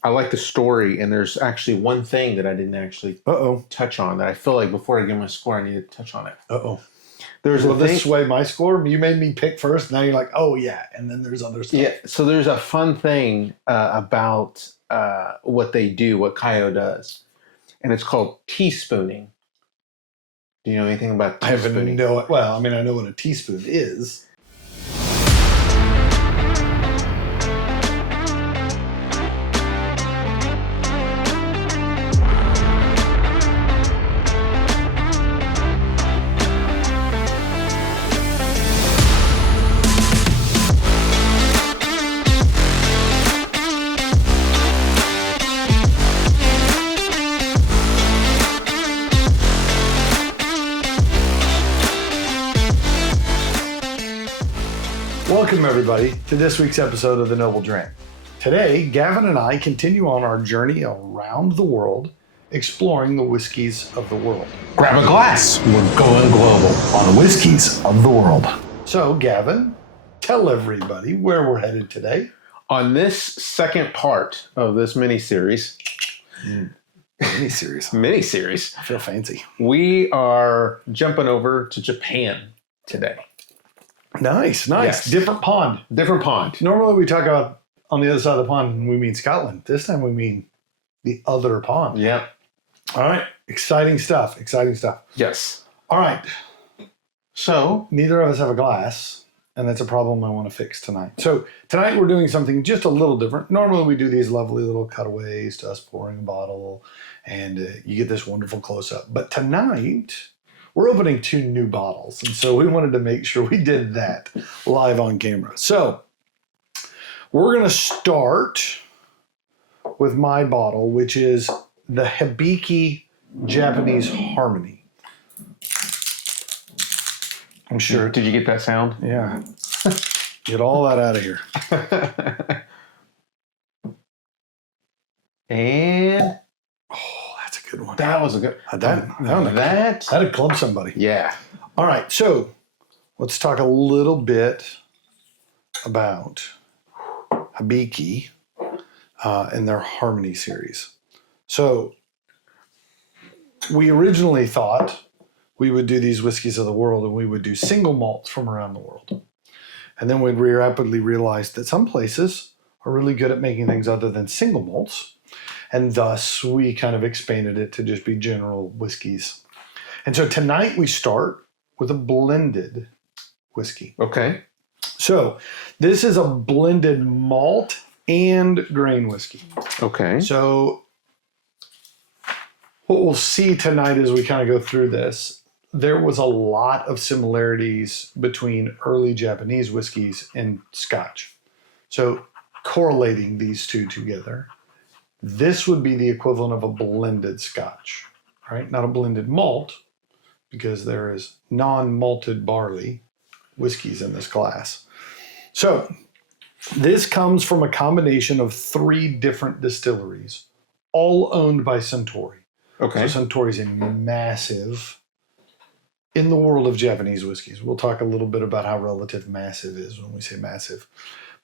I like the story, and there's actually one thing that I didn't actually touch on that I feel like before I give my score, I need to touch on it. There's Will this sway my score? You made me pick first. Now you're like, oh yeah, and then there's other stuff. Yeah. So there's a fun thing about what they do, what Kaio does, and it's called teaspooning. Do you know anything about teaspooning? I have well, I mean, I know what a teaspoon is. Welcome, everybody, to this week's episode of the Noble Dram. Today, Gavin and I continue on our journey around the world, exploring the whiskeys of the world. Grab a glass. We're going global on the whiskeys of the world. So, Gavin, tell everybody where we're headed today. On this second part of this mini-series. Mini-series. I feel fancy. We are jumping over to Japan today. Nice. Yes. Different pond. Normally we talk about on the other side of the pond and we mean Scotland. This time we mean the other pond. Yeah. All right. Exciting stuff. Yes. All right. So neither of us have a glass, and that's a problem I want to fix tonight. So tonight we're doing something just a little different. Normally we do these lovely little cutaways to us pouring a bottle, and you get this wonderful close-up. But tonight we're opening 2 new bottles, and so we wanted to make sure we did that live on camera. So we're going to start with my bottle, which is the Hibiki Japanese Harmony. I'm sure. Did you get that sound? Yeah. Get all that out of here. And that's a good one. That was a good. That'd club somebody. Yeah. All right. So let's talk a little bit about Hibiki and their Harmony series. So we originally thought we would do these whiskeys of the world and we would do single malts from around the world. And then we rapidly realized that some places are really good at making things other than single malts. And thus we kind of expanded it to just be general whiskeys. And so tonight we start with a blended whiskey. Okay. So this is a blended malt and grain whiskey. Okay. So what we'll see tonight as we kind of go through this, there was a lot of similarities between early Japanese whiskeys and Scotch. So correlating these two together, this would be the equivalent of a blended Scotch, right? Not a blended malt, because there is non-malted barley whiskeys in this class. So this comes from a combination of 3 different distilleries, all owned by Suntory. Okay. So Suntory is a massive in the world of Japanese whiskeys. We'll talk a little bit about how relative massive is when we say massive.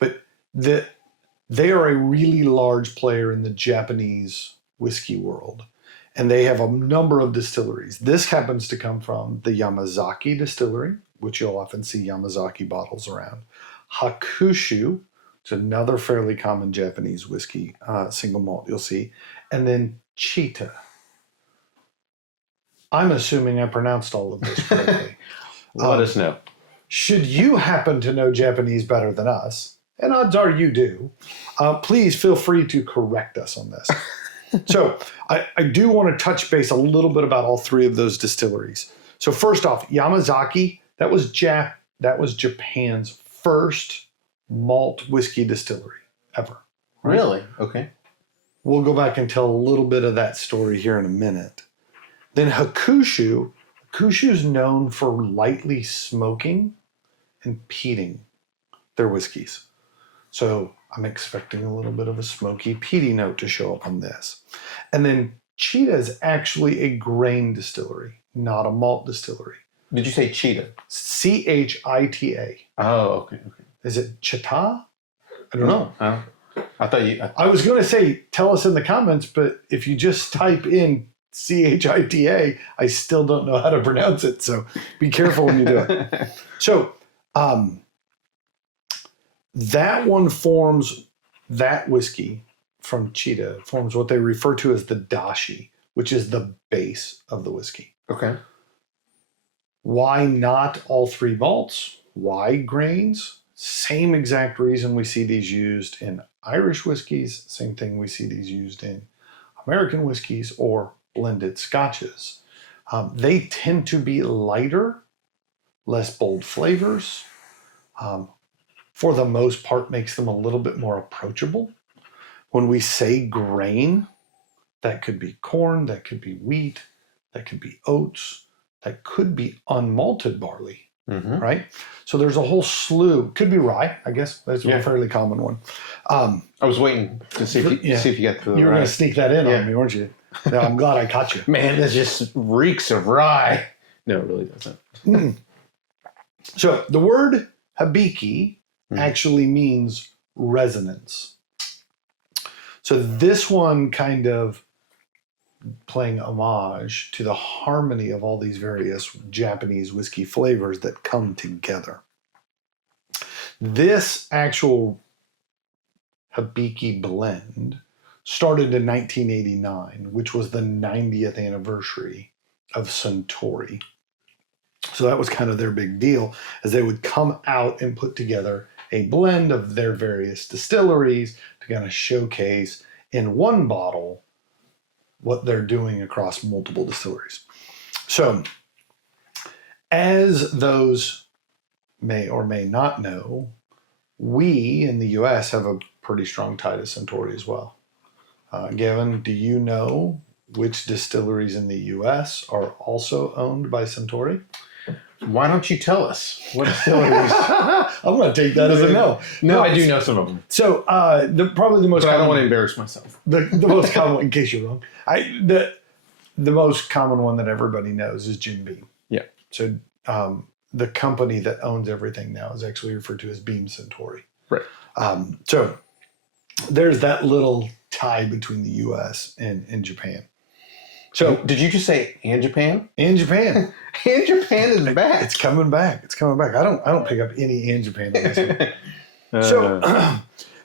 But they are a really large player in the Japanese whiskey world. And they have a number of distilleries. This happens to come from the Yamazaki distillery, which you'll often see Yamazaki bottles around. Hakushu, which is another fairly common Japanese whiskey, single malt you'll see. And then Chita. I'm assuming I pronounced all of this correctly. Let us know. Should you happen to know Japanese better than us, and odds are you do, please feel free to correct us on this. So I do want to touch base a little bit about all 3 of those distilleries. So first off, Yamazaki, that was Japan's first malt whiskey distillery ever. Right? Really? Okay. We'll go back and tell a little bit of that story here in a minute. Then Hakushu is known for lightly smoking and peating their whiskeys. So I'm expecting a little bit of a smoky, peaty note to show up on this. And then Chita is actually a grain distillery, not a malt distillery. Did you say Chita? Chita. Oh, okay. Is it Chita? I don't know. I thought you. I was going to say, tell us in the comments, but if you just type in CHITA, I still don't know how to pronounce it. So be careful when you do it. So that one forms, that whiskey from Cheetah forms what they refer to as the dashi, which is the base of the whiskey. Okay. Why not all three malts? Why grains? Same exact reason we see these used in Irish whiskeys. Same thing we see these used in American whiskeys or blended scotches. They tend to be lighter, less bold flavors. For the most part, makes them a little bit more approachable. When we say grain, that could be corn, that could be wheat, that could be oats, that could be unmalted barley, right? So there's a whole slew. Could be rye, I guess. That's a fairly common one. I was waiting to see if you got to the You were going to sneak that in on me, weren't you? No, I'm glad I caught you. Man, this just reeks of rye. No, it really doesn't. So the word Hibiki actually means resonance. So this one kind of playing homage to the harmony of all these various Japanese whiskey flavors that come together. This actual Hibiki blend started in 1989, which was the 90th anniversary of Suntory. So that was kind of their big deal, as they would come out and put together a blend of their various distilleries to kind of showcase in one bottle what they're doing across multiple distilleries. So, as those may or may not know, we in the US have a pretty strong tie to Suntory as well. Gavin, do you know which distilleries in the US are also owned by Suntory? Why don't you tell us what distilleries? I'm going to take that as a no. No, I do know some of them. So probably the most. But common, I don't want to embarrass myself. The most common, in case you're wrong, the most common one that everybody knows is Jim Beam. Yeah. So the company that owns everything now is actually referred to as Beam Suntory. Right. So there's that little tie between the U.S. and Japan. So did you just say and Japan? And Japan. And Japan is back. It's coming back. It's coming back. I don't pick up any and Japan on this one. So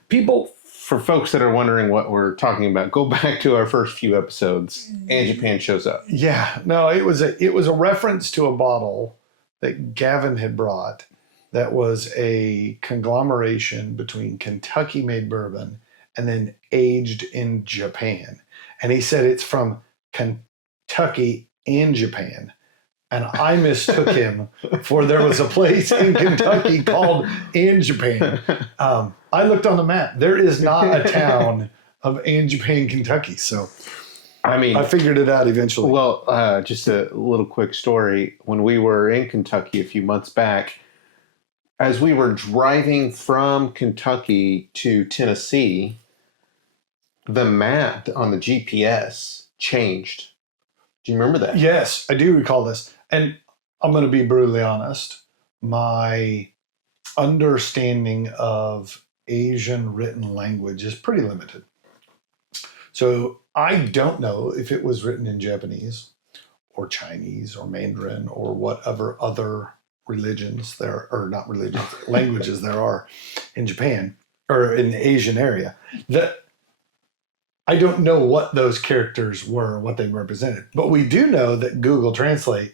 people, for folks that are wondering what we're talking about, go back to our first few episodes. And Japan shows up. Yeah. No, it was a reference to a bottle that Gavin had brought that was a conglomeration between Kentucky-made bourbon and then aged in Japan. And he said it's from Kentucky and Japan. And I mistook him for there was a place in Kentucky called in Japan. I looked on the map. There is not a town of in Japan, Kentucky. So I mean, I figured it out eventually. Well, just a little quick story. When we were in Kentucky a few months back, as we were driving from Kentucky to Tennessee, the map on the GPS changed. Do you remember that? Yes, I do recall this. And I'm going to be brutally honest. My understanding of Asian written language is pretty limited. So I don't know if it was written in Japanese or Chinese or Mandarin or whatever other religions there, or not religions, languages there are in Japan or in the Asian area. That I don't know what those characters were, what they represented. But we do know that Google Translate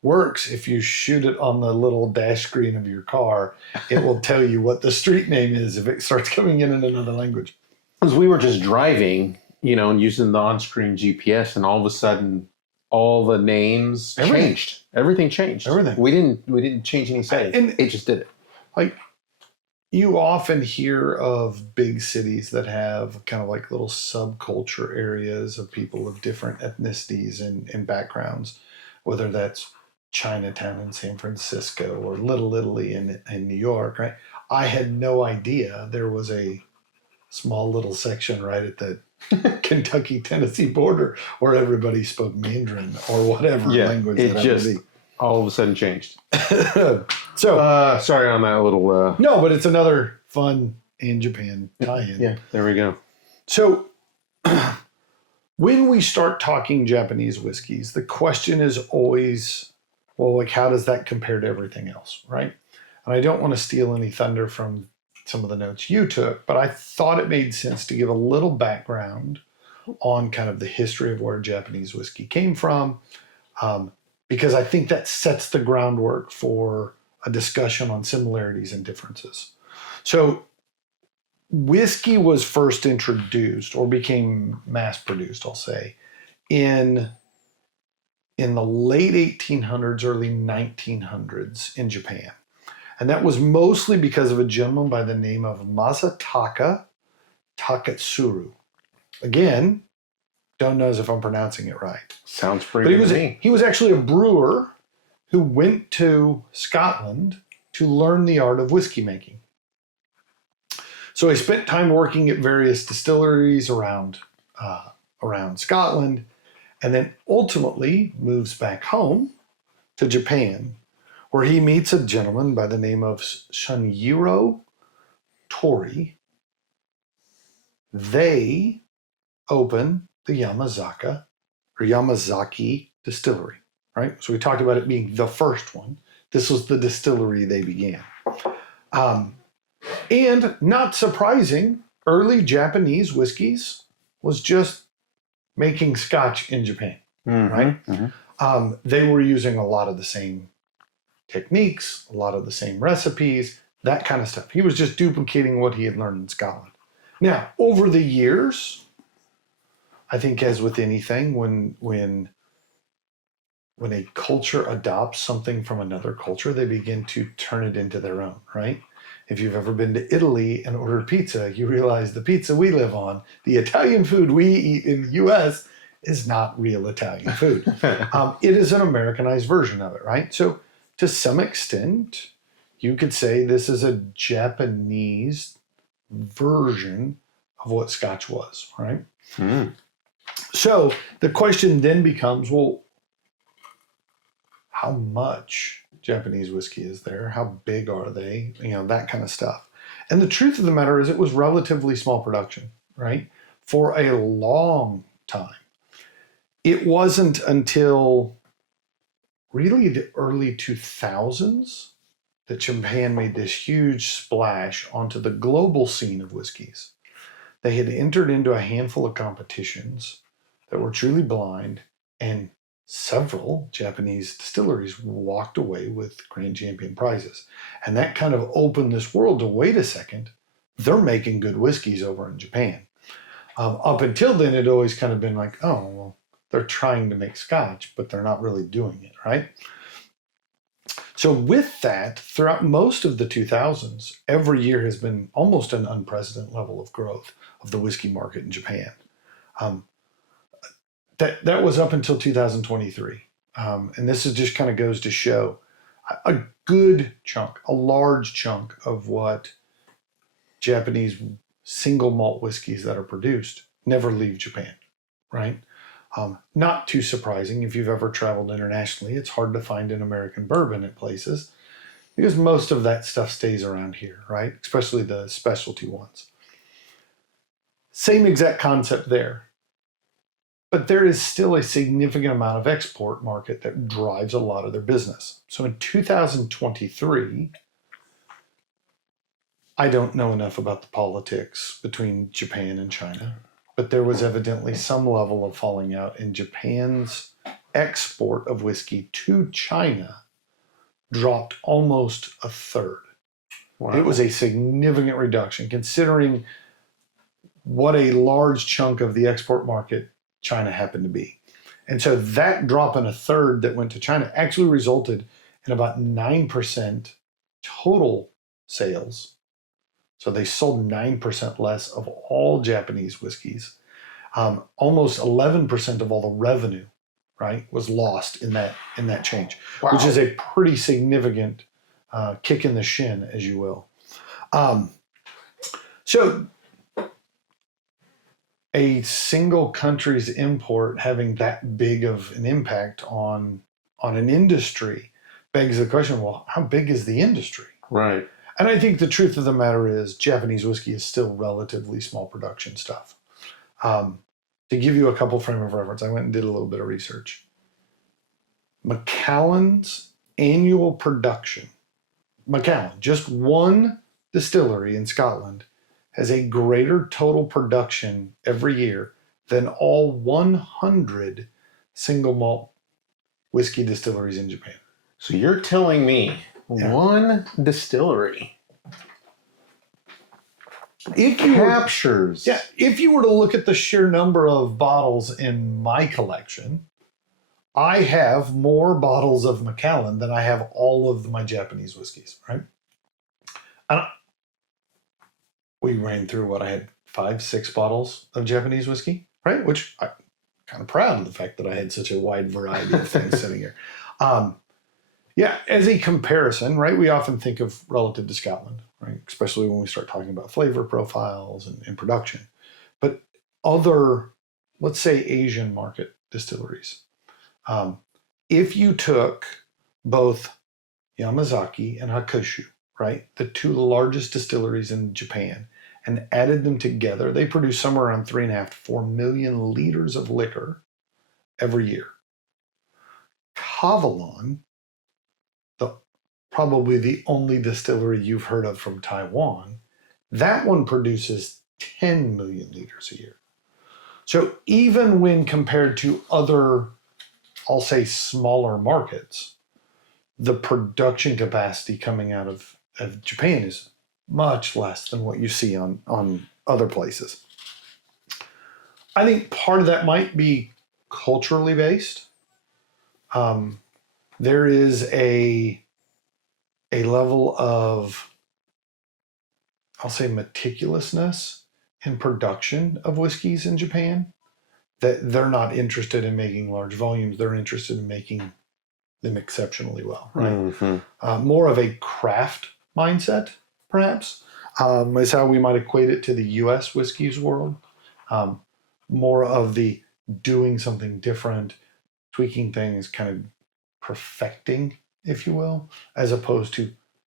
works. If you shoot it on the little dash screen of your car, it will tell you what the street name is if it starts coming in another language. Because we were just driving, and using the on-screen GPS, and all of a sudden, all the names changed. Everything changed. Everything. We didn't change any settings. And it just did it. Like, you often hear of big cities that have kind of like little subculture areas of people of different ethnicities and backgrounds, whether that's Chinatown in San Francisco or Little Italy in New York, right? I had no idea there was a small little section right at the Kentucky-Tennessee border where everybody spoke Mandarin or whatever language it that just would be. All of a sudden changed. So sorry on that little... No, but it's another fun and Japan tie-in. Yeah, there we go. So when we start talking Japanese whiskeys, the question is always, well, like, how does that compare to everything else, right? And I don't want to steal any thunder from some of the notes you took, but I thought it made sense to give a little background on kind of the history of where Japanese whiskey came from, because I think that sets the groundwork for a discussion on similarities and differences. So whiskey was first introduced or became mass produced, I'll say, in the late 1800s, early 1900s in Japan. And that was mostly because of a gentleman by the name of Masataka Taketsuru. Again, don't know if I'm pronouncing it right. Sounds pretty good to me. He was actually a brewer who went to Scotland to learn the art of whiskey making. So he spent time working at various distilleries around Scotland, and then ultimately moves back home to Japan, where he meets a gentleman by the name of Shunjiro Tori. They open the Yamazaki distillery, right? So we talked about it being the first one. This was the distillery they began. And not surprising, early Japanese whiskeys was just making Scotch in Japan, right? Mm-hmm. They were using a lot of the same techniques, a lot of the same recipes, that kind of stuff. He was just duplicating what he had learned in Scotland. Now, over the years, I think as with anything, when a culture adopts something from another culture, they begin to turn it into their own, right? If you've ever been to Italy and ordered pizza, you realize the pizza we live on, the Italian food we eat in the U.S., is not real Italian food. It is an Americanized version of it, right? So to some extent, you could say this is a Japanese version of what Scotch was, right? Mm. So the question then becomes, well, how much Japanese whiskey is there? How big are they? That kind of stuff. And the truth of the matter is it was relatively small production, right? For a long time. It wasn't until really the early 2000s that Japan made this huge splash onto the global scene of whiskeys. They had entered into a handful of competitions that were truly blind, and several Japanese distilleries walked away with grand champion prizes. And that kind of opened this world to, wait a second, they're making good whiskeys over in Japan. Up until then, it had always kind of been like, oh, well, they're trying to make Scotch, but they're not really doing it, right? So with that, throughout most of the 2000s, every year has been almost an unprecedented level of growth of the whiskey market in Japan. That was up until 2023. And this is just kind of goes to show a good chunk, a large chunk of what Japanese single malt whiskeys that are produced never leave Japan, right? Not too surprising. If you've ever traveled internationally, it's hard to find an American bourbon at places because most of that stuff stays around here, right? Especially the specialty ones. Same exact concept there. But there is still a significant amount of export market that drives a lot of their business. So in 2023, I don't know enough about the politics between Japan and China, but there was evidently some level of falling out, and Japan's export of whiskey to China dropped almost a third. Wow. It was a significant reduction considering what a large chunk of the export market China happened to be. And so that drop in a third that went to China actually resulted in about 9% total sales. So they sold 9% less of all Japanese whiskeys. Almost 11% of all the revenue, right, was lost in that change, wow, which is a pretty significant kick in the shin, as you will. So a single country's import having that big of an impact on an industry begs the question, well, how big is the industry? Right. And I think the truth of the matter is Japanese whiskey is still relatively small production stuff. To give you a couple frame of reference, I went and did a little bit of research. Macallan's annual production, Macallan, just one distillery in Scotland, has a greater total production every year than all 100 single malt whiskey distilleries in Japan. So you're telling me one distillery captures. If you were to look at the sheer number of bottles in my collection, I have more bottles of Macallan than I have all of my Japanese whiskeys, right? And we ran through what I had 5-6 bottles of Japanese whiskey, right? Which I'm kind of proud of the fact that I had such a wide variety of things sitting here. As a comparison, right? We often think of relative to Scotland, right? Especially when we start talking about flavor profiles and production. But other, let's say, Asian market distilleries, if you took both Yamazaki and Hakushu, right, the two largest distilleries in Japan, and added them together, they produce somewhere around 3.5 to 4 million liters of liquor every year. Kavalan, probably the only distillery you've heard of from Taiwan, that one produces 10 million liters a year. So even when compared to other, I'll say, smaller markets, the production capacity coming out of Japan is much less than what you see on other places. I think part of that might be culturally based. There is a level of, I'll say, meticulousness in production of whiskeys in Japan that they're not interested in making large volumes. They're interested in making them exceptionally well, right? Mm-hmm. More of a craft mindset, perhaps, is how we might equate it to the U.S. whiskeys world. More of the doing something different, tweaking things, kind of perfecting, if you will, as opposed to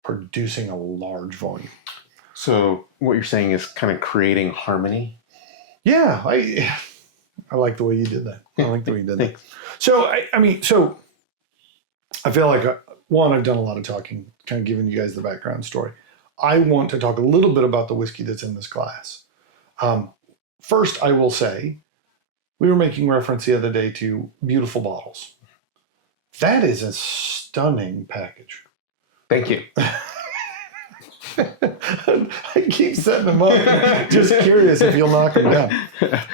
producing a large volume. So what you're saying is kind of creating harmony? Yeah, I like the way you did that. I like the way you did that. So, I feel like, I've done a lot of talking, kind of giving you guys the background story. I want to talk a little bit about the whiskey that's in this glass. First, I will say, we were making reference the other day to beautiful bottles. That is a stunning package. Thank you. I keep setting them up. Just curious if you'll knock them down.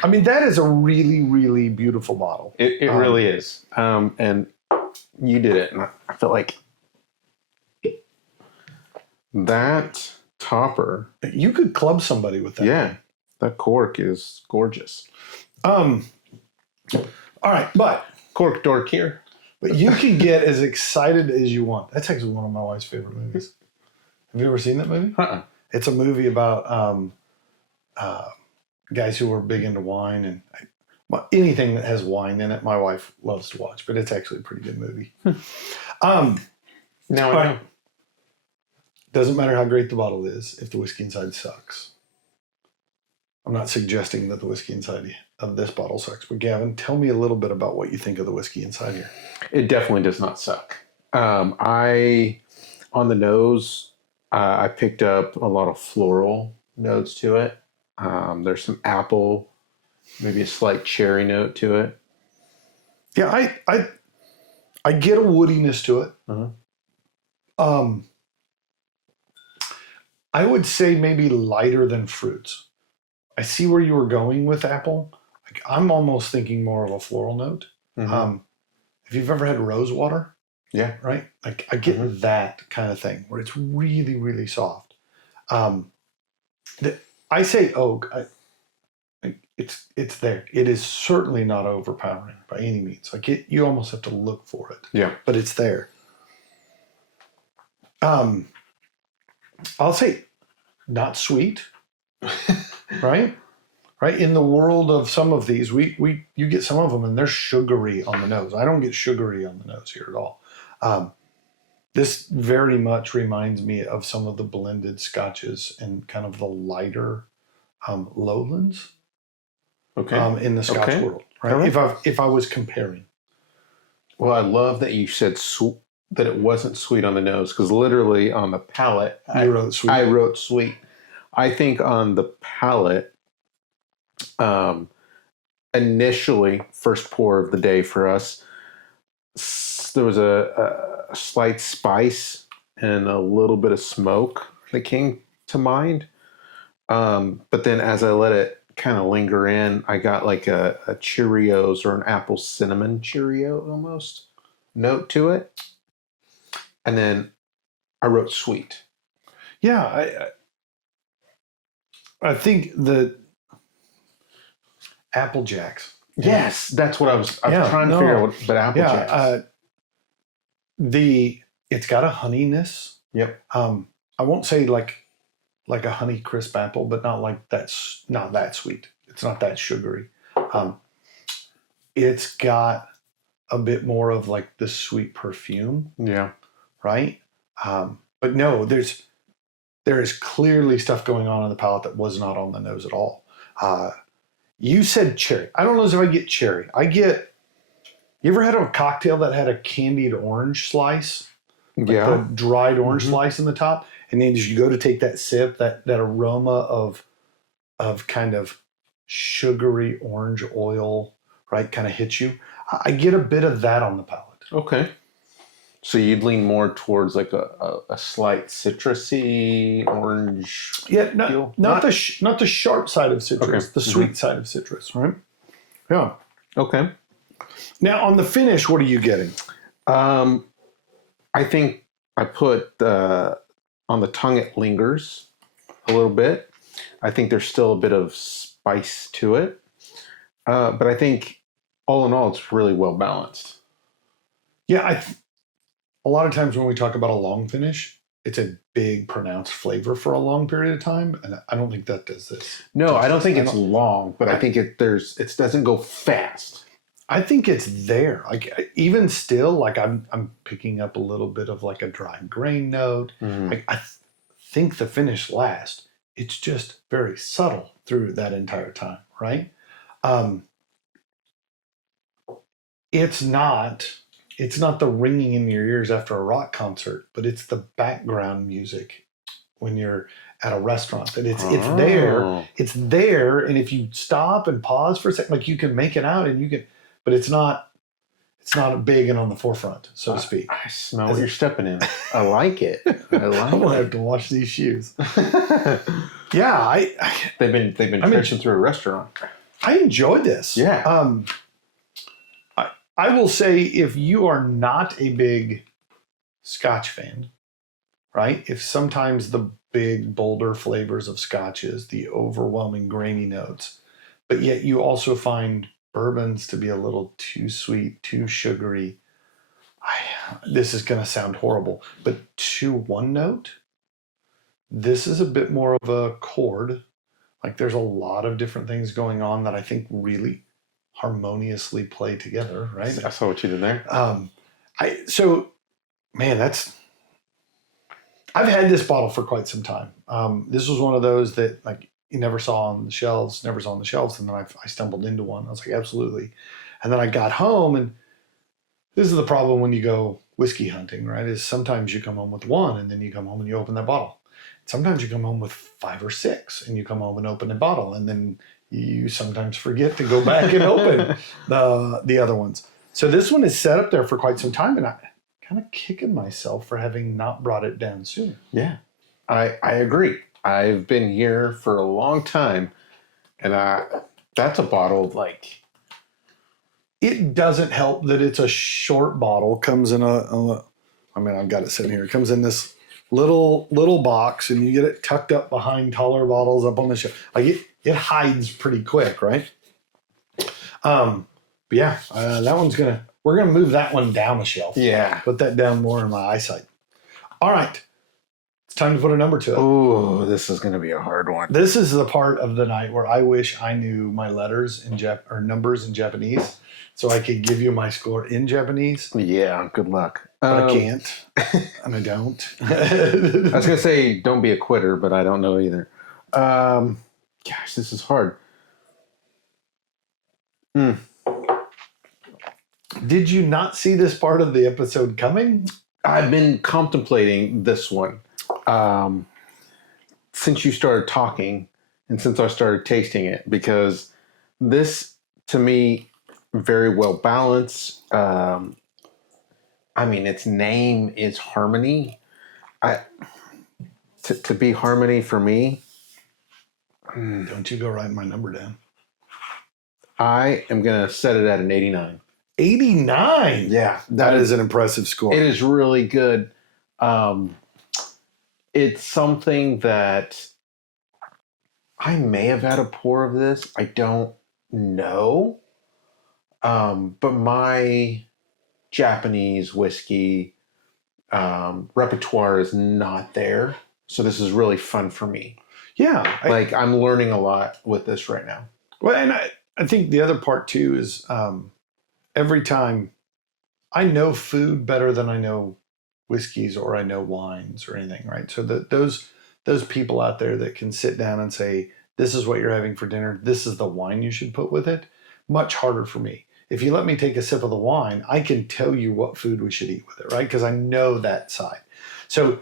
I mean, that is a really, really beautiful bottle. It really is. And you did it. And I feel like that topper. You could club somebody with that. Yeah. That cork is gorgeous. All right, but cork dork here. But you can get as excited as you want. That's actually one of my wife's favorite movies. Have you ever seen that movie? It's a movie about guys who are big into wine and anything that has wine in it. My wife loves to watch, but it's actually a pretty good movie. Now I know. Doesn't matter how great the bottle is if the whiskey inside sucks. I'm not suggesting that the whiskey inside of this bottle sucks, but Gavin, tell me a little bit about what you think of the whiskey inside here. It definitely does not suck. On the nose, I picked up a lot of floral notes to it. There's some apple, maybe a slight cherry note to it. Yeah, I get a woodiness to it. Uh-huh. I would say maybe lighter than fruits. I see where you were going with apple. Like, I'm almost thinking more of a floral note. Mm-hmm. If you've ever had rose water, yeah, right? Like, I get that kind of thing where it's really, really soft. I say oak. It's there. It is certainly not overpowering by any means. Like, you almost have to look for it. Yeah, but it's there. I'll say not sweet. Right? In the world of some of these, you get some of them and they're sugary on the nose. I don't get sugary on the nose here at all. This very much reminds me of some of the blended scotches and kind of the lighter lowlands Okay. in the Scotch Okay. world, right? All right. If I was comparing, Well, I love that you said that it wasn't sweet on the nose, because literally on the palate, you wrote sweet. I wrote sweet. I think on the palate, um, initially, first pour of the day for us, there was a slight spice and a little bit of smoke that came to mind. But then as I let it kind of linger in, I got like a Cheerios or an apple cinnamon Cheerio almost note to it. And then I wrote sweet. Yeah, I think the Apple Jacks. Yes, that's what I was trying to figure out. But Apple Jacks. It's got a honeyness. Yep. I won't say like a honey crisp apple, but that's not that sweet. It's not that sugary. It's got a bit more of like the sweet perfume. Yeah. Right. But no, there is clearly stuff going on in the palate that was not on the nose at all. You said cherry. I don't know if I get cherry. You ever had a cocktail that had a candied orange slice? Like the dried orange slice in the top? And then as you go to take that sip, that aroma of kind of sugary orange oil, right, kind of hits you. I get a bit of that on the palate. Okay. So you'd lean more towards like a slight citrusy orange. Yeah, not the sharp side of citrus, the sweet side of citrus, right? Yeah. Okay. Now on the finish, what are you getting? I think I put on the tongue it lingers a little bit. I think there's still a bit of spice to it, but I think all in all, it's really well balanced. Yeah, a lot of times when we talk about a long finish, it's a big pronounced flavor for a long period of time, and I don't think that does this. No, I don't think it's long, but I think it doesn't go fast. I think it's there. Like even still, like I'm picking up a little bit of like a dry grain note. Mm-hmm. Like I think the finish lasts. It's just very subtle through that entire time, right? It's not the ringing in your ears after a rock concert, but it's the background music when you're at a restaurant. That it's there, and if you stop and pause for a second, like you can make it out, and you can, but it's not big and on the forefront, so to speak. I smell what you're stepping in. I like it. I'm gonna have to wash these shoes. Yeah, they've been trenching through a restaurant. I enjoyed this. Yeah. I will say, if you are not a big Scotch fan, right? If sometimes the big, bolder flavors of Scotches, the overwhelming grainy notes, but yet you also find bourbons to be a little too sweet, too sugary. This is going to sound horrible, but to one note, this is a bit more of a chord. Like there's a lot of different things going on that I think really harmoniously play together, right? I saw what you did there. I've had this bottle for quite some time. This was one of those that like you never saw on the shelves, and then I stumbled into one. I was like, absolutely. And then I got home, and this is the problem when you go whiskey hunting, right? Is sometimes you come home with one, and then you come home and you open that bottle. Sometimes you come home with 5 or 6, and you come home and open a bottle, and then you sometimes forget to go back and open the other ones. So this one is set up there for quite some time, and I'm kind of kicking myself for having not brought it down sooner. Yeah, I agree. I've been here for a long time, and that's a bottle like... It doesn't help that it's a short bottle. Comes in I've got it sitting here. It comes in this little box, and you get it tucked up behind taller bottles up on the shelf. Like it hides pretty quick, right? But yeah, we're gonna move that one down a shelf. Yeah, put that down more in my eyesight. All right, It's time to put a number to it. Oh, this is going to be a hard one. This is the part of the night where I wish I knew my letters in or numbers in Japanese, so I could give you my score in Japanese. Yeah, good luck. But I can't, and I don't. I was going to say don't be a quitter, but I don't know either. Gosh, this is hard. Did you not see this part of the episode coming? I've been contemplating this one since you started talking and since I started tasting it, because this, to me, very well balanced. I mean, its name is Harmony. To be Harmony for me. Don't you go writing my number down. I am going to set it at an 89. 89? Yeah. That is an impressive score. It is really good. It's something that I may have had a pour of this. I don't know. But my Japanese whiskey repertoire is not there. So this is really fun for me. Yeah. I'm learning a lot with this right now. Well, and I think the other part too is every time I know food better than I know whiskeys or I know wines or anything, right? So those people out there that can sit down and say, this is what you're having for dinner, this is the wine you should put with it, much harder for me. If you let me take a sip of the wine, I can tell you what food we should eat with it, right? Because I know that side. So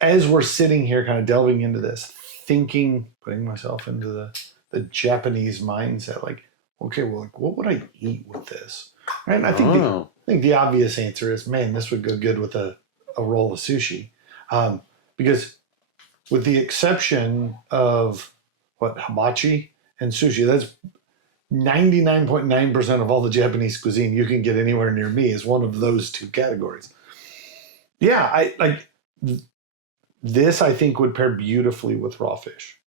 as we're sitting here kind of delving into this, thinking, putting myself into the Japanese mindset, like, okay, well, like, what would I eat with this? Right? And I think the obvious answer is, man, this would go good with a roll of sushi. Because with the exception of hibachi and sushi, that's 99.9% of all the Japanese cuisine you can get anywhere near me is one of those two categories. Yeah, I like this. I think would pair beautifully with raw fish.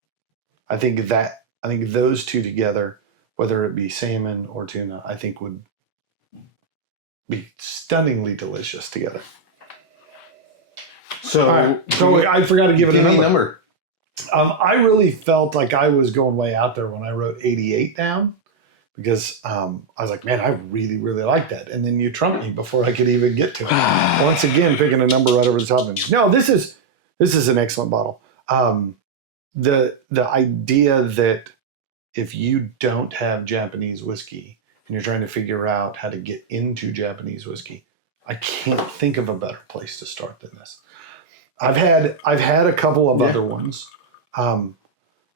I think those two together, whether it be salmon or tuna, I think would be stunningly delicious together. So, I forgot to give it a number. I really felt like I was going way out there when I wrote 88 down, because I was like, man, I really, really like that. And then you trumped me before I could even get to it. Once again, picking a number right over the top of me. No, this is an excellent bottle. The idea that if you don't have Japanese whiskey and you're trying to figure out how to get into Japanese whiskey, I can't think of a better place to start than this. I've had a couple of other ones.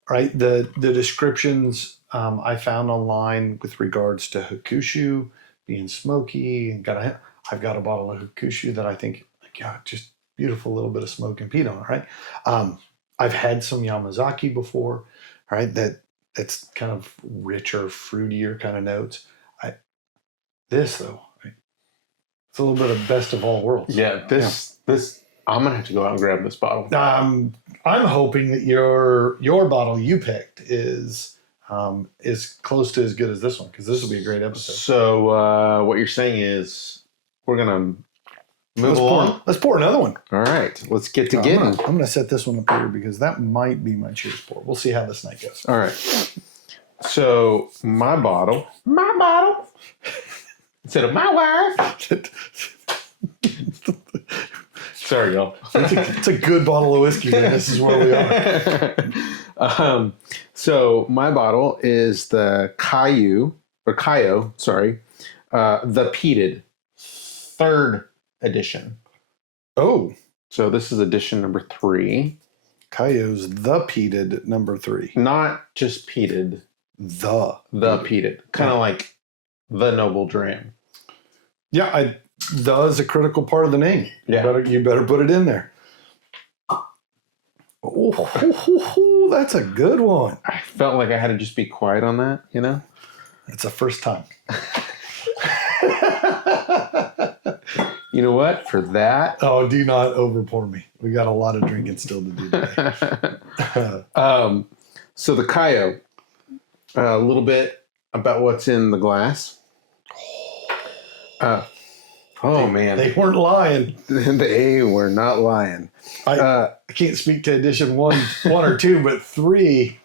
Right, the descriptions I found online with regards to Hakushu being smoky, and I've got a bottle of Hakushu that I think, just beautiful little bit of smoke and peat on it, right? I've had some Yamazaki before, right? That's kind of richer, fruitier kind of notes. This though, right? It's a little bit of best of all worlds. Yeah, this I'm gonna have to go out and grab this bottle. I'm hoping that your bottle you picked is close to as good as this one, because this will be a great episode. So what you're saying is we're gonna move along. Let's pour another one. All right, let's get to getting. I'm gonna set this one up here because that might be my cheers pour. We'll see how this night goes. All right. So my bottle instead of my wife. Sorry, y'all. It's a good bottle of whiskey, man. This is where we are. So my bottle is the Kayo, the peated 3rd edition. Oh. So this is edition number 3. Kayo's the peated number 3. Not just peated. The peated. Kind of like the Noble Dram. Yeah, the is a critical part of the name. Yeah. You better put it in there. Oh, that's a good one. I felt like I had to just be quiet on that, you know? It's the first time. You know what? For that. Oh, do not overpour me. We got a lot of drinking still to do today. So the Kayo, a little bit about what's in the glass. Oh, man. They weren't lying. They were not lying. I can't speak to edition one or two, but 3.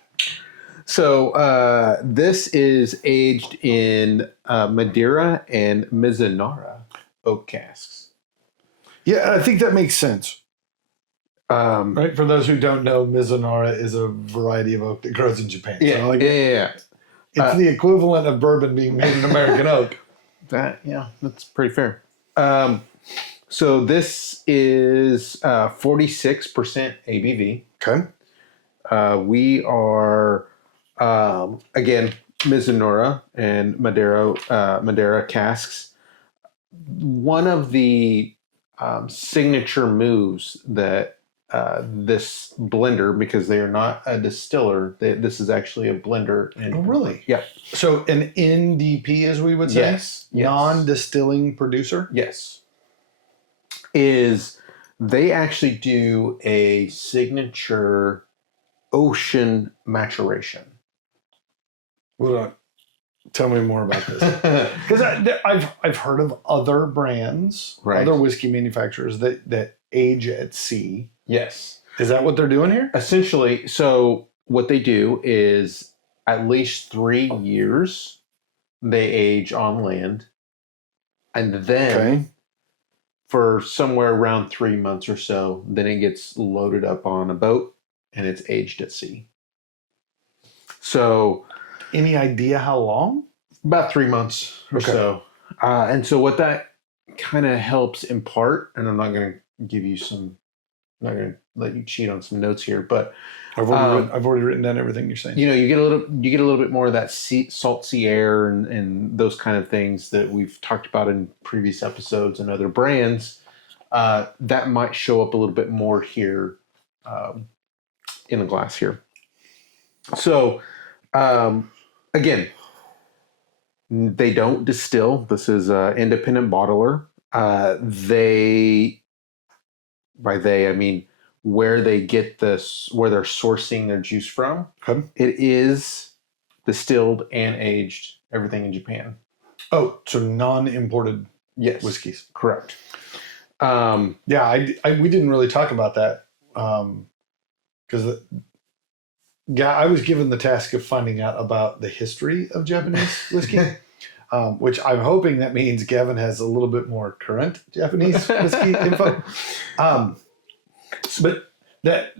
So this is aged in Madeira and Mizunara oak casks. Yeah, I think that makes sense. Right? For those who don't know, Mizunara is a variety of oak that grows in Japan. Yeah, So yeah. It's the equivalent of bourbon being made in American oak. That's pretty fair. So this is 46% ABV. Okay. We are, again, Mizunara and Madeira casks. One of the signature moves that this blender, because they are not a distiller, this is actually a blender. Oh, really? Yeah. So an NDP, as we would say, Yes. non-distilling producer. Yes. Is they actually do a signature ocean maturation. Well, tell me more about this, because I've heard of other brands, Right. other whiskey manufacturers that age at sea. Yes. Is that what they're doing here? Essentially, so what they do is at least 3 years they age on land, and then for somewhere around 3 months or so, then it gets loaded up on a boat and it's aged at sea. So, any idea how long? About 3 months or so. And so what that kind of helps impart, and I'm not going to give you some, I'm not going to let you cheat on some notes here, but I've already written down everything you're saying. You get a little bit more of that salt sea air and those kind of things that we've talked about in previous episodes and other brands. That might show up a little bit more here in the glass here. So again, they don't distill. This is an independent bottler. By they I mean where they get this, where they're sourcing their juice from. Okay. It is distilled and aged, everything in Japan. Oh, so non-imported Yes. whiskeys. Correct. We didn't really talk about that because I was given the task of finding out about the history of Japanese whiskey, which I'm hoping that means Gavin has a little bit more current Japanese whiskey info. But that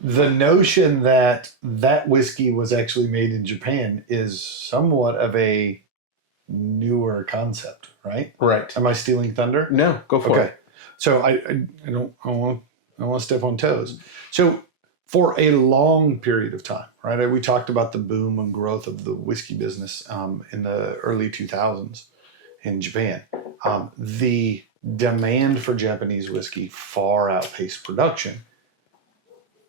the notion that whiskey was actually made in Japan is somewhat of a newer concept, right? Right. Am I stealing thunder? No, go for it. So I want to step on toes. So for a long period of time, right? We talked about the boom and growth of the whiskey business in the early 2000s in Japan. The demand for Japanese whiskey far outpaced production,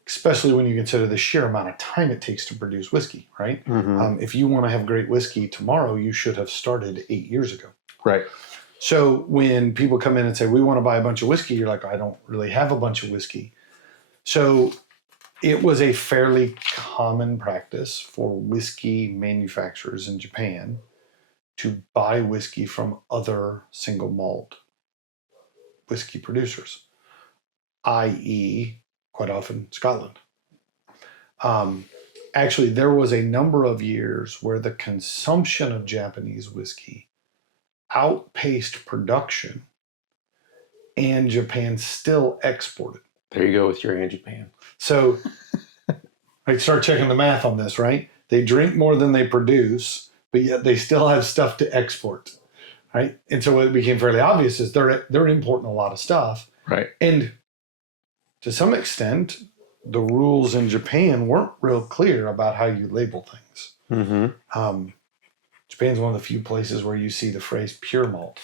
especially when you consider the sheer amount of time it takes to produce whiskey, right? Mm-hmm. If you want to have great whiskey tomorrow, you should have started 8 years ago. Right. So when people come in and say, we want to buy a bunch of whiskey, you're like, I don't really have a bunch of whiskey. So it was a fairly common practice for whiskey manufacturers in Japan to buy whiskey from other single malt whiskey producers, i.e., quite often Scotland. Actually, there was a number of years where the consumption of Japanese whiskey outpaced production, and Japan still exported. There you go with your and Japan. So I start checking the math on this, right? They drink more than they produce, but yet they still have stuff to export, right? And so what it became fairly obvious is they're importing a lot of stuff. Right. And to some extent, the rules in Japan weren't real clear about how you label things. Mm-hmm. Japan's one of the few places where you see the phrase pure malt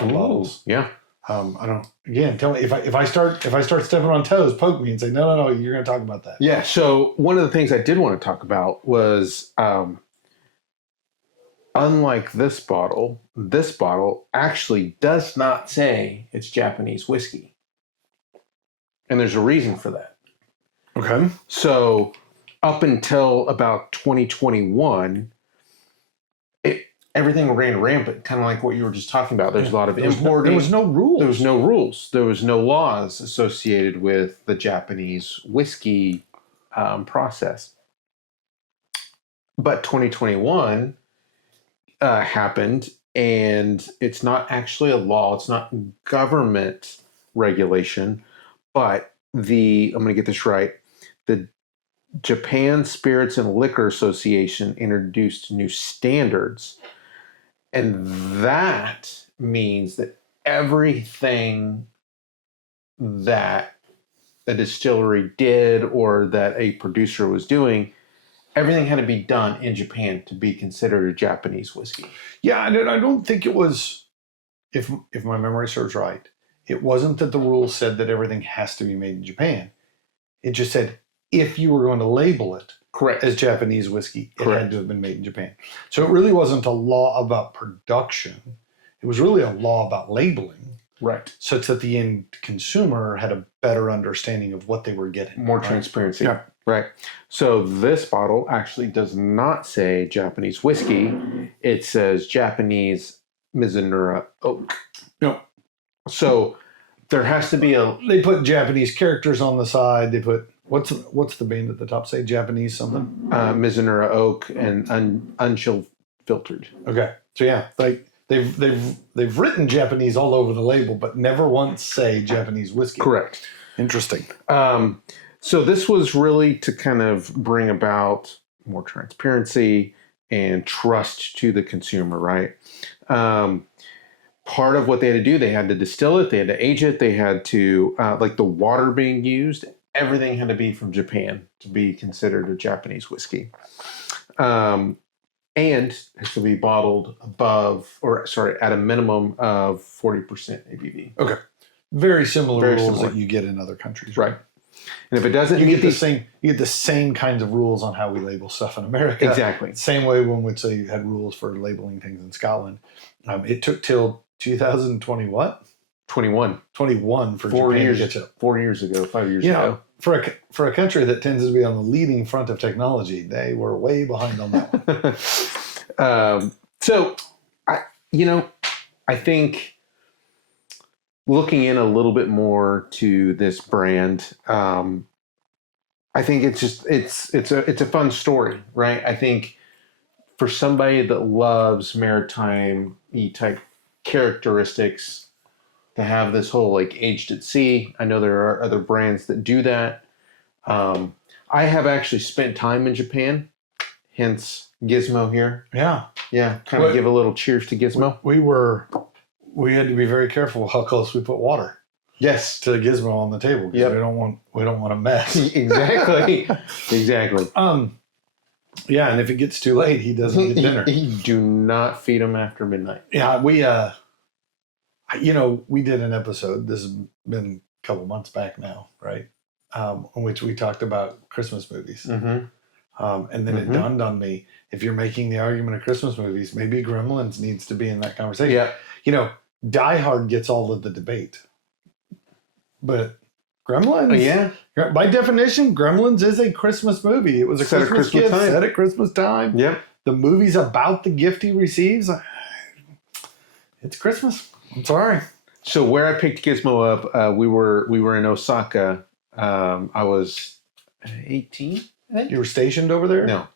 on bottles. Yeah. I don't. Again, tell me if I start stepping on toes, poke me and say no. You're going to talk about that. Yeah. So one of the things I did want to talk about was, unlike this bottle actually does not say it's Japanese whiskey, and there's a reason for that. Okay. So up until about 2021, everything ran rampant, kind of like what you were just talking about. There's a lot of importing. There was no rules. There was no rules. There was no laws associated with the Japanese whiskey process. But 2021 happened, and it's not actually a law. It's not government regulation, but I'm going to get this right, the Japan Spirits and Liquor Association introduced new standards. And that means that everything that a distillery did or that a producer was doing, everything had to be done in Japan to be considered a Japanese whiskey. Yeah, and I don't think it was, if my memory serves right, it wasn't that the rules said that everything has to be made in Japan. It just said if you were going to label it Correct. as Japanese whiskey, it Correct. had to have been made in Japan. So it really wasn't a law about production. It was really a law about labeling, Right. such that the end consumer had a better understanding of what they were getting. More right? transparency. Yeah. Right. So this bottle actually does not say Japanese whiskey. It says Japanese Mizunara oak. No. So there has to be They put Japanese characters on the side. They put what's the band at the top say? Japanese something? Mizunara oak and unchill filtered. Okay. So yeah, like they've written Japanese all over the label, but never once say Japanese whiskey. Correct. Interesting. So this was really to kind of bring about more transparency and trust to the consumer, right? Part of what they had to do, they had to distill it, they had to age it, they had to, like the water being used, everything had to be from Japan to be considered a Japanese whiskey. And it has to be bottled at a minimum of 40% ABV. Okay. Very similar Very rules similar. that you get in other countries. Right. And if it doesn't You meet get the same kinds of rules on how we label stuff in America. Exactly. Same way when we'd say you had rules for labeling things in Scotland. It took till 2020 what? 21. 21 for 4 Japan years, to get to. 4 years ago, 5 years You ago. know, for a country that tends to be on the leading front of technology, they were way behind on that one. So, I think looking in a little bit more to this brand, I think it's a fun story, right? I think for somebody that loves maritime-y type characteristics, to have this whole like aged at sea. I know there are other brands that do that. I have actually spent time in Japan, hence Gizmo here. Yeah. Yeah, kind of give a little cheers to Gizmo. We had to be very careful how close we put water. Yes, to the Gizmo on the table because we don't want a mess. Exactly. Exactly. Yeah, and if it gets too late, he doesn't get dinner. You do not feed him after midnight. Yeah, we did an episode. This has been a couple months back now, right? In which we talked about Christmas movies. Mm-hmm. And then it dawned on me, if you're making the argument of Christmas movies, maybe Gremlins needs to be in that conversation. Yeah. You know, Die Hard gets all of the debate. But Gremlins, by definition, Gremlins is a Christmas movie. It was a Christmas gift set at Christmas time. Yeah. The movie's about the gift he receives. It's Christmas. I'm sorry. So where I picked Gizmo up, we were in Osaka. I was 18, I think. You were stationed over there? No.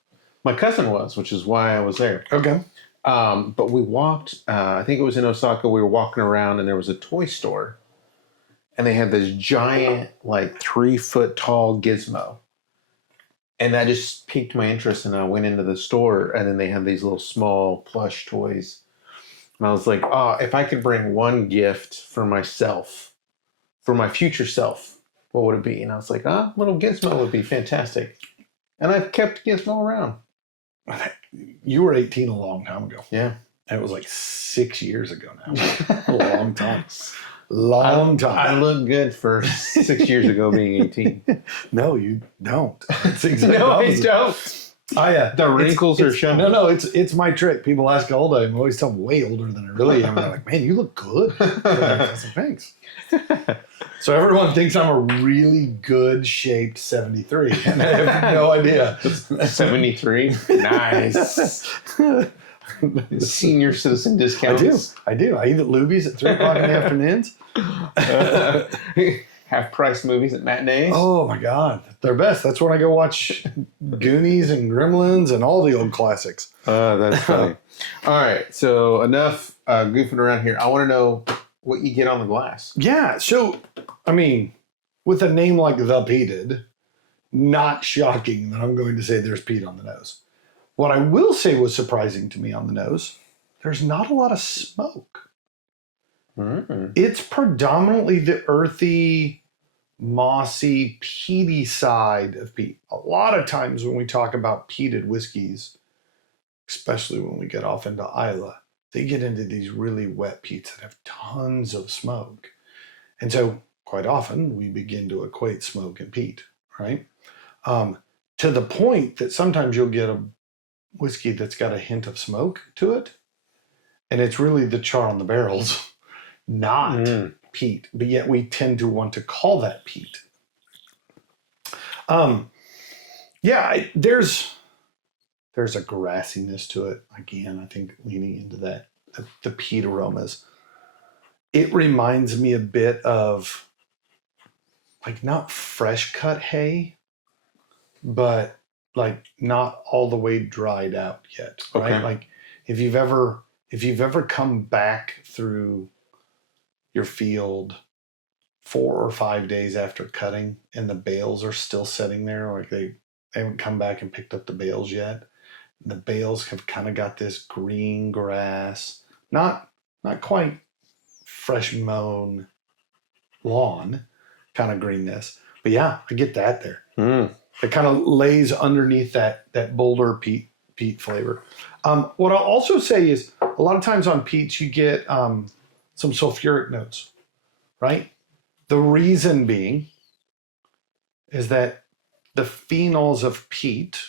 My cousin was, which is why I was there. Okay. But we walked, I think it was in Osaka, we were walking around and there was a toy store. And they had this giant, like 3 foot tall Gizmo. And that just piqued my interest. And I went into the store and then they had these little small plush toys. And I was like, oh, if I could bring one gift for myself, for my future self, what would it be? And I was like, little Gizmo would be fantastic. And I've kept Gizmo around. You were 18 a long time ago. Yeah. And it was like 6 years ago now. A long time. Long time. I look good for 6 years ago being 18. No, you don't. It's exactly No, I opposite. don't. The wrinkles are showing. No, it's my trick. People ask how old I am. I always tell them way older than I really am. They're like, man, you look good. I said, thanks. So everyone thinks I'm a really good shaped 73. And I have no idea. 73? Nice. Senior citizen discounts. I do. I eat at Luby's at 3 o'clock in the afternoons. Half price movies at matinees. Oh my God. They're best. That's when I go watch Goonies and Gremlins and all the old classics. That's funny. All right. So enough goofing around here. I want to know what you get on the glass. Yeah. So, I mean, with a name like The Peated, not shocking that I'm going to say there's peat on the nose. What I will say was surprising to me on the nose, there's not a lot of smoke. Mm. It's predominantly the earthy, mossy, peaty side of peat. A lot of times when we talk about peated whiskeys, especially when we get off into Isla, they get into these really wet peats that have tons of smoke. And so quite often we begin to equate smoke and peat, right? To the point that sometimes you'll get a whiskey that's got a hint of smoke to it, and it's really the char on the barrels, not peat, but yet we tend to want to call that peat. There's a grassiness to it. Again, I think leaning into that, the peat aromas. It reminds me a bit of, like, not fresh cut hay, but like not all the way dried out yet, right? Okay. Like if you've ever come back through your field 4 or 5 days after cutting and the bales are still sitting there, like they haven't come back and picked up the bales yet. The bales have kind of got this green grass, not quite fresh mown lawn kind of greenness, but yeah, I get that there. It kind of lays underneath that bolder peat flavor. What I'll also say is a lot of times on peats you get some sulfuric notes, right? The reason being is that the phenols of peat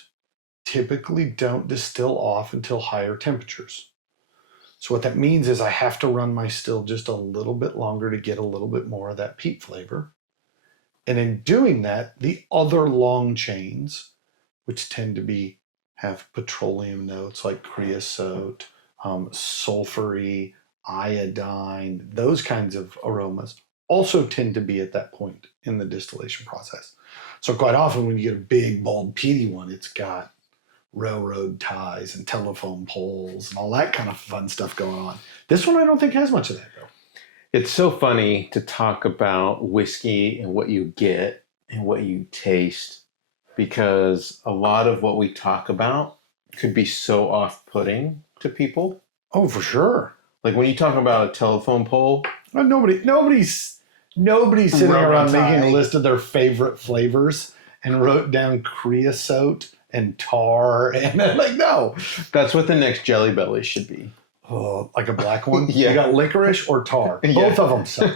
typically don't distill off until higher temperatures. So what that means is I have to run my still just a little bit longer to get a little bit more of that peat flavor. And in doing that, the other long chains, which tend to have petroleum notes like creosote, sulfury, iodine, those kinds of aromas, also tend to be at that point in the distillation process. So quite often when you get a big, bold, peaty one, it's got railroad ties and telephone poles and all that kind of fun stuff going on. This one I don't think has much of that, though. It's so funny to talk about whiskey and what you get and what you taste, because a lot of what we talk about could be so off-putting to people. Oh, for sure. Like when you talk about a telephone pole. Nobody's sitting around making a list of their favorite flavors and wrote down creosote and tar and like, no. That's what the next Jelly Belly should be. Oh, like a black one? Yeah. You got licorice or tar. Yeah. Both of them suck.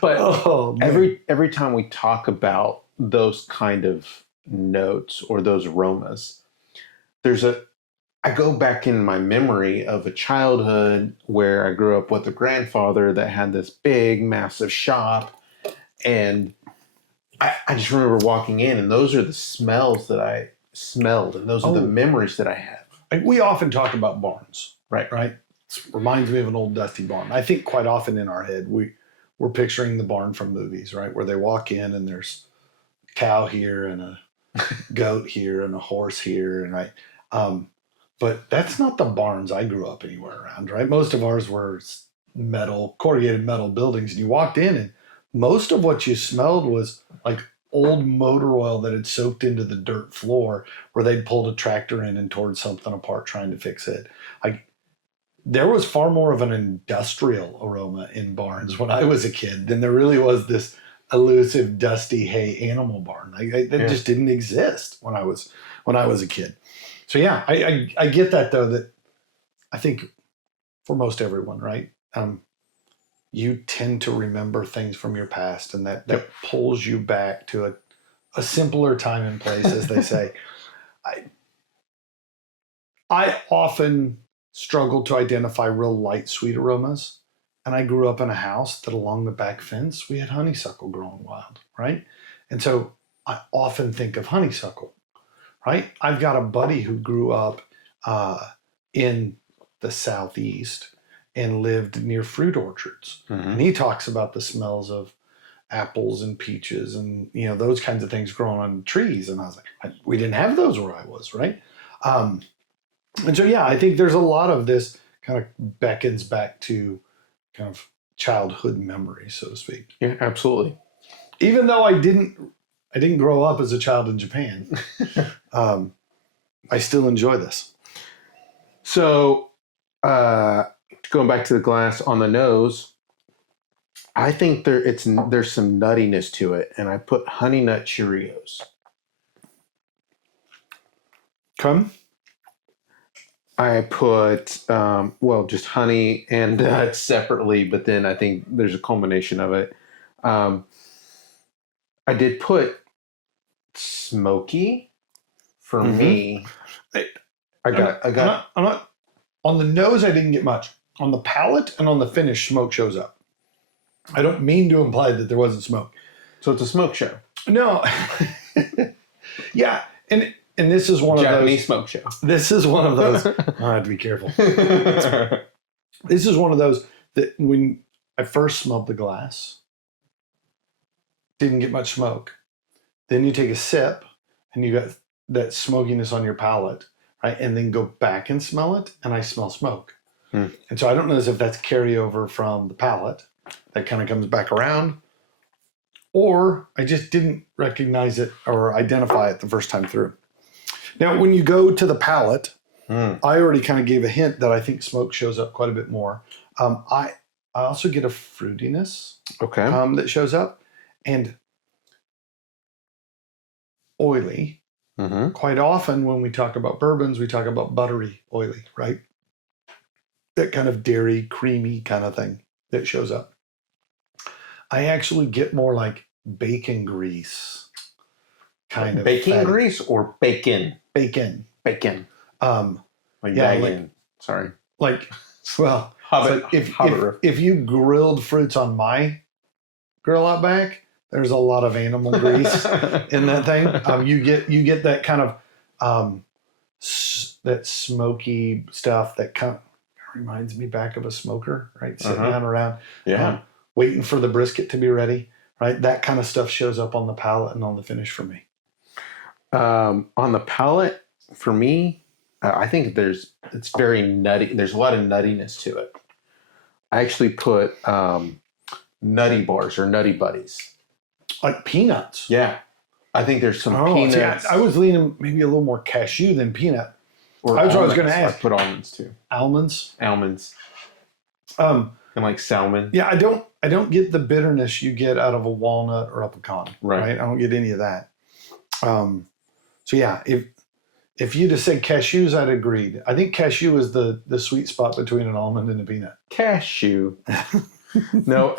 But every time we talk about those kind of notes or those aromas, I go back in my memory of a childhood where I grew up with a grandfather that had this big, massive shop. And I just remember walking in, and those are the smells that I smelled, and those are the memories that I have. We often talk about barns, right? It reminds me of an old dusty barn. I think quite often in our head, we're picturing the barn from movies, right? Where they walk in and there's a cow here and a goat here and a horse here, and right. But that's not the barns I grew up anywhere around, right? Most of ours were corrugated metal buildings, and you walked in and most of what you smelled was like old motor oil that had soaked into the dirt floor where they'd pulled a tractor in and torn something apart trying to fix it. There was far more of an industrial aroma in barns when I was a kid than there really was this elusive, dusty hay animal barn. That just didn't exist when I was a kid. So yeah, I get that though, that I think for most everyone, right? You tend to remember things from your past, and that pulls you back to a simpler time and place, as they say. I often struggle to identify real light, sweet aromas. And I grew up in a house that along the back fence, we had honeysuckle growing wild, right? And so I often think of honeysuckle, right? I've got a buddy who grew up in the Southeast and lived near fruit orchards. Mm-hmm. And he talks about the smells of apples and peaches and, those kinds of things growing on trees. And I was like, we didn't have those where I was, right? And so, yeah, I think there's a lot of this kind of beckons back to kind of childhood memory, so to speak. Yeah, absolutely. Even though I didn't grow up as a child in Japan, I still enjoy this. So, going back to the glass on the nose, I think there's some nuttiness to it, and I put Honey Nut Cheerios. Come. I put just honey and nuts separately, but then I think there's a culmination of it. I did put smoky for me. I'm not on the nose. I didn't get much on the palate, and on the finish, smoke shows up. I don't mean to imply that there wasn't smoke. So it's a smoke show. No. Yeah, and this is one Japanese of those smoke show. This is one of those. I have to be careful. This is one of those that when I first smelled the glass, didn't get much smoke. Then you take a sip, and you got that smokiness on your palate, right? And then go back and smell it, and I smell smoke. And so I don't know if that's carryover from the palate that kind of comes back around, or I just didn't recognize it or identify it the first time through. Now, when you go to the palate, I already kind of gave a hint that I think smoke shows up quite a bit more. I also get a fruitiness that shows up, and oily. Mm-hmm. Quite often when we talk about bourbons, we talk about buttery, oily, right? That kind of dairy, creamy kind of thing that shows up. I actually get more like bacon grease kind of bacon fat. Grease or bacon? Bacon. Bacon. Like bacon. Sorry. Like, well, Hobbit, if you grilled fruits on my grill out back, there's a lot of animal grease in that thing. You get that kind of that smoky stuff that kind of reminds me back of a smoker, right? Sitting down around, waiting for the brisket to be ready, right? That kind of stuff shows up on the palate and on the finish for me. On the palate, for me, I think it's very nutty. There's a lot of nuttiness to it. I actually put nutty bars or nutty buddies. Like peanuts. Yeah. I think there's some peanuts. See, I was leaning maybe a little more cashew than peanut. Or I was going to ask. I put almonds too. Almonds. And like salmon. Yeah, I don't get the bitterness you get out of a walnut or a pecan. Right. I don't get any of that. So yeah, if you'd have said cashews, I'd agreed. I think cashew is the sweet spot between an almond and a peanut. Cashew. No,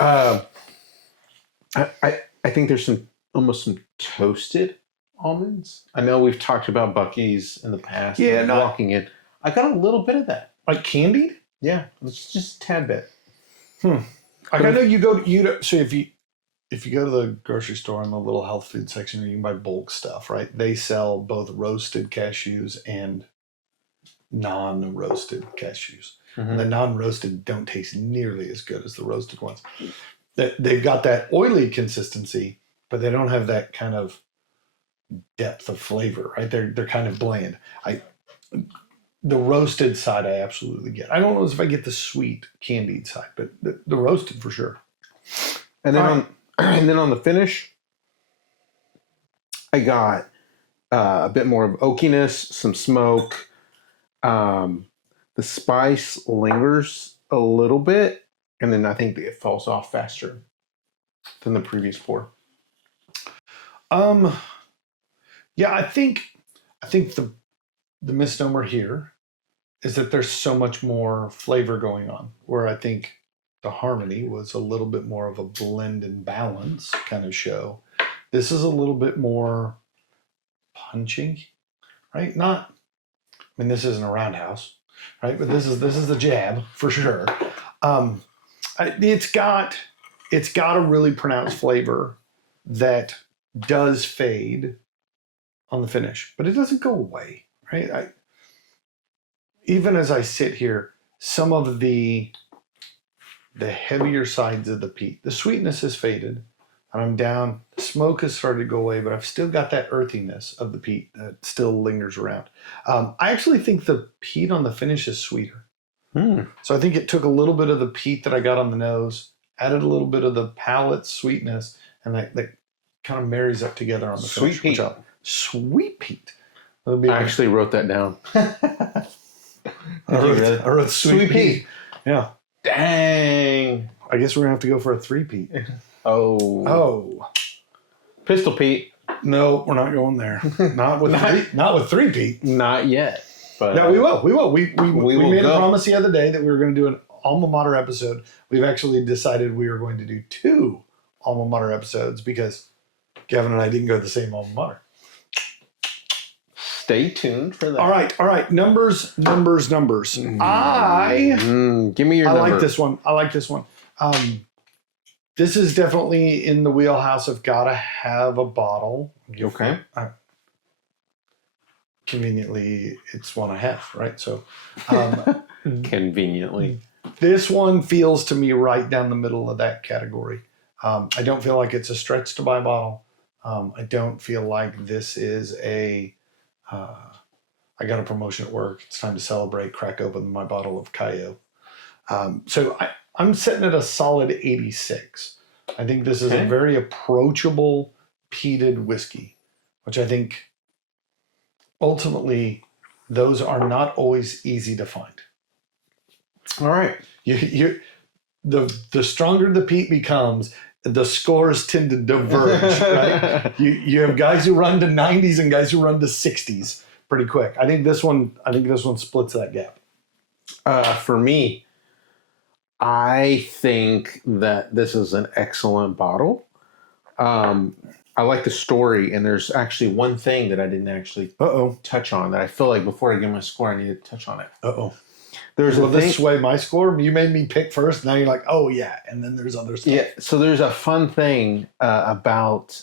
I think there's almost some toasted almonds. I know we've talked about Buc-ee's in the past. Yeah, walking in. I got a little bit of that. Like candied? Yeah, it's just a tad bit. Like I know so if you go to the grocery store in the little health food section, you can buy bulk stuff, right? They sell both roasted cashews and non-roasted cashews. Mm-hmm. And the non-roasted don't taste nearly as good as the roasted ones. They've got that oily consistency, but they don't have that kind of depth of flavor, right? They're kind of bland. The roasted side I absolutely get. I don't know if I get the sweet candied side, but the roasted for sure. And then on the finish, I got a bit more of oakiness, some smoke. The spice lingers a little bit, and then I think it falls off faster than the previous pour. Yeah, I think the misnomer here is that there's so much more flavor going on, where I think the Harmony was a little bit more of a blend and balance kind of show. This is a little bit more punchy, right? This isn't a roundhouse, right? But this is the jab for sure. It's got a really pronounced flavor that does fade on the finish, but it doesn't go away, right? Even as I sit here, some of the heavier sides of the peat, the sweetness has faded, and I'm down. The smoke has started to go away, but I've still got that earthiness of the peat that still lingers around. I actually think the peat on the finish is sweeter. So I think it took a little bit of the peat that I got on the nose, added a little bit of the palate sweetness, and that kind of marries up together on the Sweet finish. peat. Sweet peat. I actually wrote that down. I wrote sweet peat. Yeah. Dang. I guess we're gonna have to go for a 3-peat. Oh. Pistol Pete. No, we're not going there. Not with not with 3-peat. Not yet. But no, we will. We will. We made a promise the other day that we were going to do an alma mater episode. We've actually decided we are going to do 2 alma mater episodes because Gavin and I didn't go to the same alma mater. Stay tuned for that. All right. Numbers. Give me your number. I like this one. This is definitely in the wheelhouse of gotta have a bottle. Okay. Conveniently, it's 1.5, right? So, conveniently, this one feels to me right down the middle of that category. I don't feel like it's a stretch to buy a bottle. I don't feel like this is I got a promotion at work. It's time to celebrate. Crack open my bottle of Cayo. So I'm sitting at a solid 86. I think this is a very approachable peated whiskey, which I think ultimately those are not always easy to find. All right. The stronger the peat becomes, the scores tend to diverge, right? You have guys who run to 90s and guys who run to 60s pretty quick. I think this one splits that gap. For me, I think that this is an excellent bottle. I like the story, and there's actually one thing that I didn't actually touch on that I feel like before I give my score, I need to touch on it. Will this sway my score? You made me pick first. Now you're like, oh yeah, and then there's other stuff. Yeah. So there's a fun thing about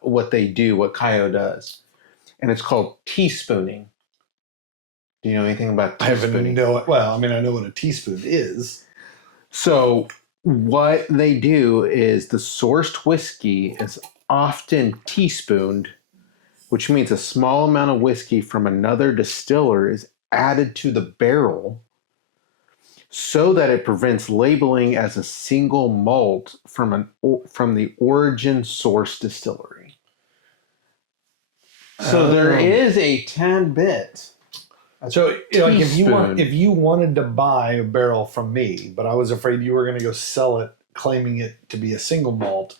what they do, what Cayo does, and it's called teaspooning. Do you know anything about teaspooning? Well, I mean, I know what a teaspoon is. So what they do is the sourced whiskey is often teaspooned, which means a small amount of whiskey from another distiller is added to the barrel so that it prevents labeling as a single malt from the origin source distillery. So there is a tad bit. So like if you wanted to buy a barrel from me, but I was afraid you were going to go sell it claiming it to be a single malt,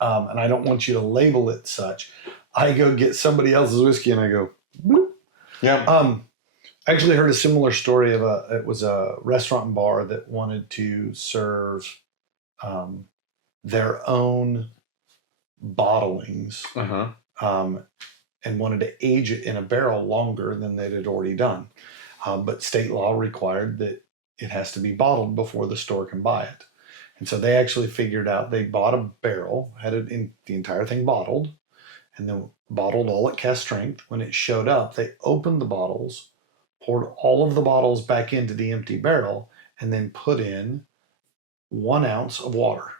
and I don't want you to label it such, I go get somebody else's whiskey and I go, bloop. Yeah. I actually heard a similar story of it was a restaurant and bar that wanted to serve their own bottlings and wanted to age it in a barrel longer than they had already done. But state law required that it has to be bottled before the store can buy it. And so they actually figured out, they bought a barrel, had it in the entire thing bottled, and then bottled all at cask strength. When it showed up, they opened the bottles, poured all of the bottles back into the empty barrel, and then put in 1 ounce of water.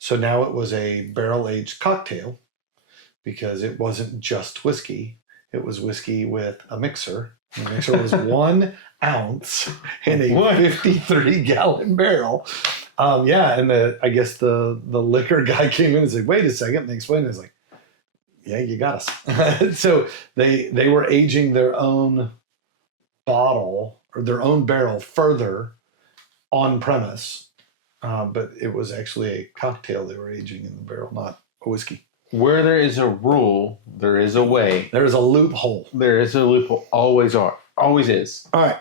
So now it was a barrel-aged cocktail because it wasn't just whiskey. It was whiskey with a mixer. The mixer was 1 ounce in a 53-gallon barrel. And I guess the liquor guy came in and said, wait a second. And they explained it. It's like, yeah, you got us. So they were aging their own bottle or their own barrel further on premise. But it was actually a cocktail they were aging in the barrel, not a whiskey. Where there is a rule, there is a way. There is a loophole. There is a loophole. Always is. All right.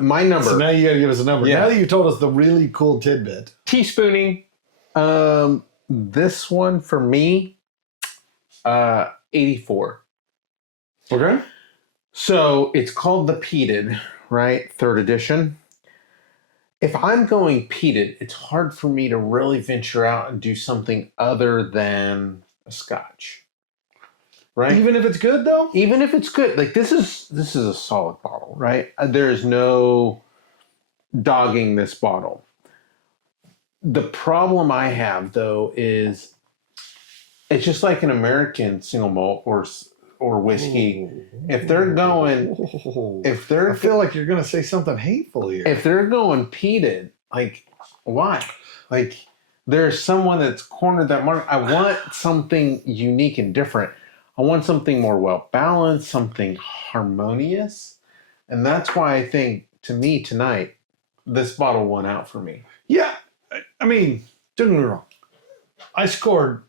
My number. So now you got to give us a number. Yeah. Now that you told us the really cool tidbit. Teaspooning. This one for me, 84. Okay. So it's called the peated, right? 3rd edition. If I'm going peated, it's hard for me to really venture out and do something other than a Scotch. right? Even if it's good, though? Even if it's good. Like, this is a solid bottle, right? There is no dogging this bottle. The problem I have, though, is it's just like an American single malt or whiskey. If they're going, I feel like you're going to say something hateful here. if they're going peated, like, why? Like, there's someone that's cornered that market. I want something unique and different. I want something more well balanced, something harmonious, and that's why I think, to me tonight, this bottle won out for me. Yeah, I mean, don't get me wrong. I scored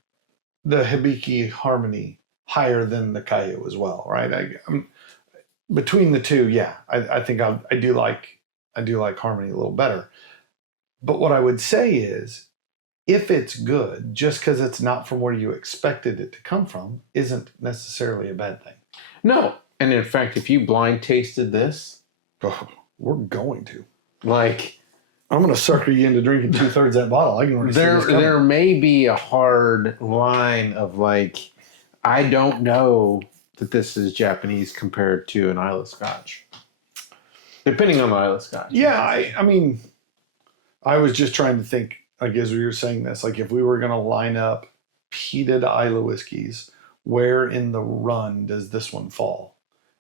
the Hibiki Harmony higher than the Caillou as well, right? Between the two, yeah, I think I do like Harmony a little better. But what I would say is, if it's good, just because it's not from where you expected it to come from, isn't necessarily a bad thing. No, and in fact, if you blind tasted this, we're going to. Like, I'm going to sucker you into drinking 2/3 that bottle. I can already see this coming. There may be a hard line of, like, I don't know that this is Japanese compared to an Isla Scotch. Depending on the Isla Scotch. Yeah, I mean, I was just trying to think, like, as we were saying this, like, if we were going to line up peated Isla whiskeys, where in the run does this one fall?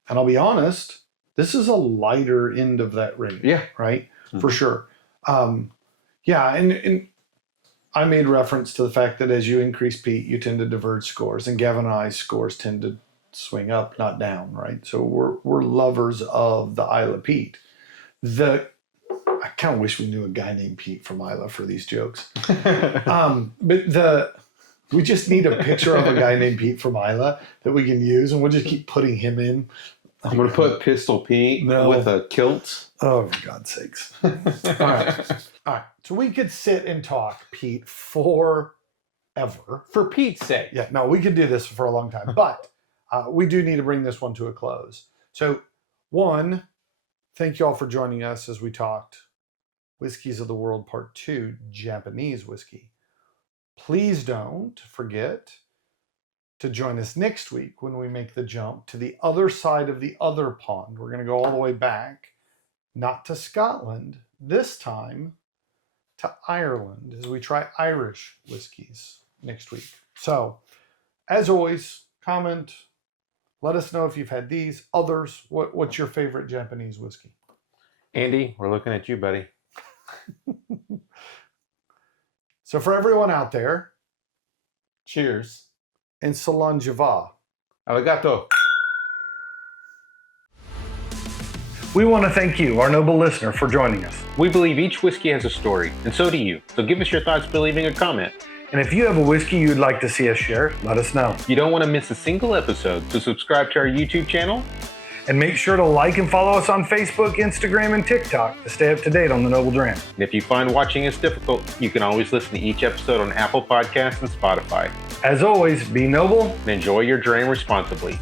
And I'll be honest, this is a lighter end of that range. Yeah. Right? Mm-hmm. For sure. Yeah, and I made reference to the fact that as you increase peat, you tend to diverge scores, and Gavin and I's scores tend to swing up, not down, right? So we're lovers of the Isla peat. I kind of wish we knew a guy named Pete from Isla for these jokes. But we just need a picture of a guy named Pete from Isla that we can use, and we'll just keep putting him in. I'm going to put Pistol Pete with a kilt. Oh, for God's sakes. All right. So we could sit and talk, Pete, forever. For Pete's sake. Yeah, no, we could do this for a long time. But we do need to bring this one to a close. So, one, thank you all for joining us as we talked Whiskies of the World Part 2, Japanese whiskey. Please don't forget to join us next week when we make the jump to the other side of the other pond. We're going to go all the way back, not to Scotland, this time to Ireland, as we try Irish whiskies next week. So, as always, comment, let us know if you've had these, others. What's your favorite Japanese whiskey? Andy, we're looking at you, buddy. So for everyone out there, cheers. And Salon Java. Arigato. We want to thank you, our noble listener, for joining us. We believe each whiskey has a story, and so do you. So give us your thoughts by leaving a comment. And if you have a whiskey you'd like to see us share, let us know. You don't want to miss a single episode, so subscribe to our YouTube channel. And make sure to like and follow us on Facebook, Instagram, and TikTok to stay up to date on the Noble Dram. And if you find watching us difficult, you can always listen to each episode on Apple Podcasts and Spotify. As always, be noble and enjoy your dram responsibly.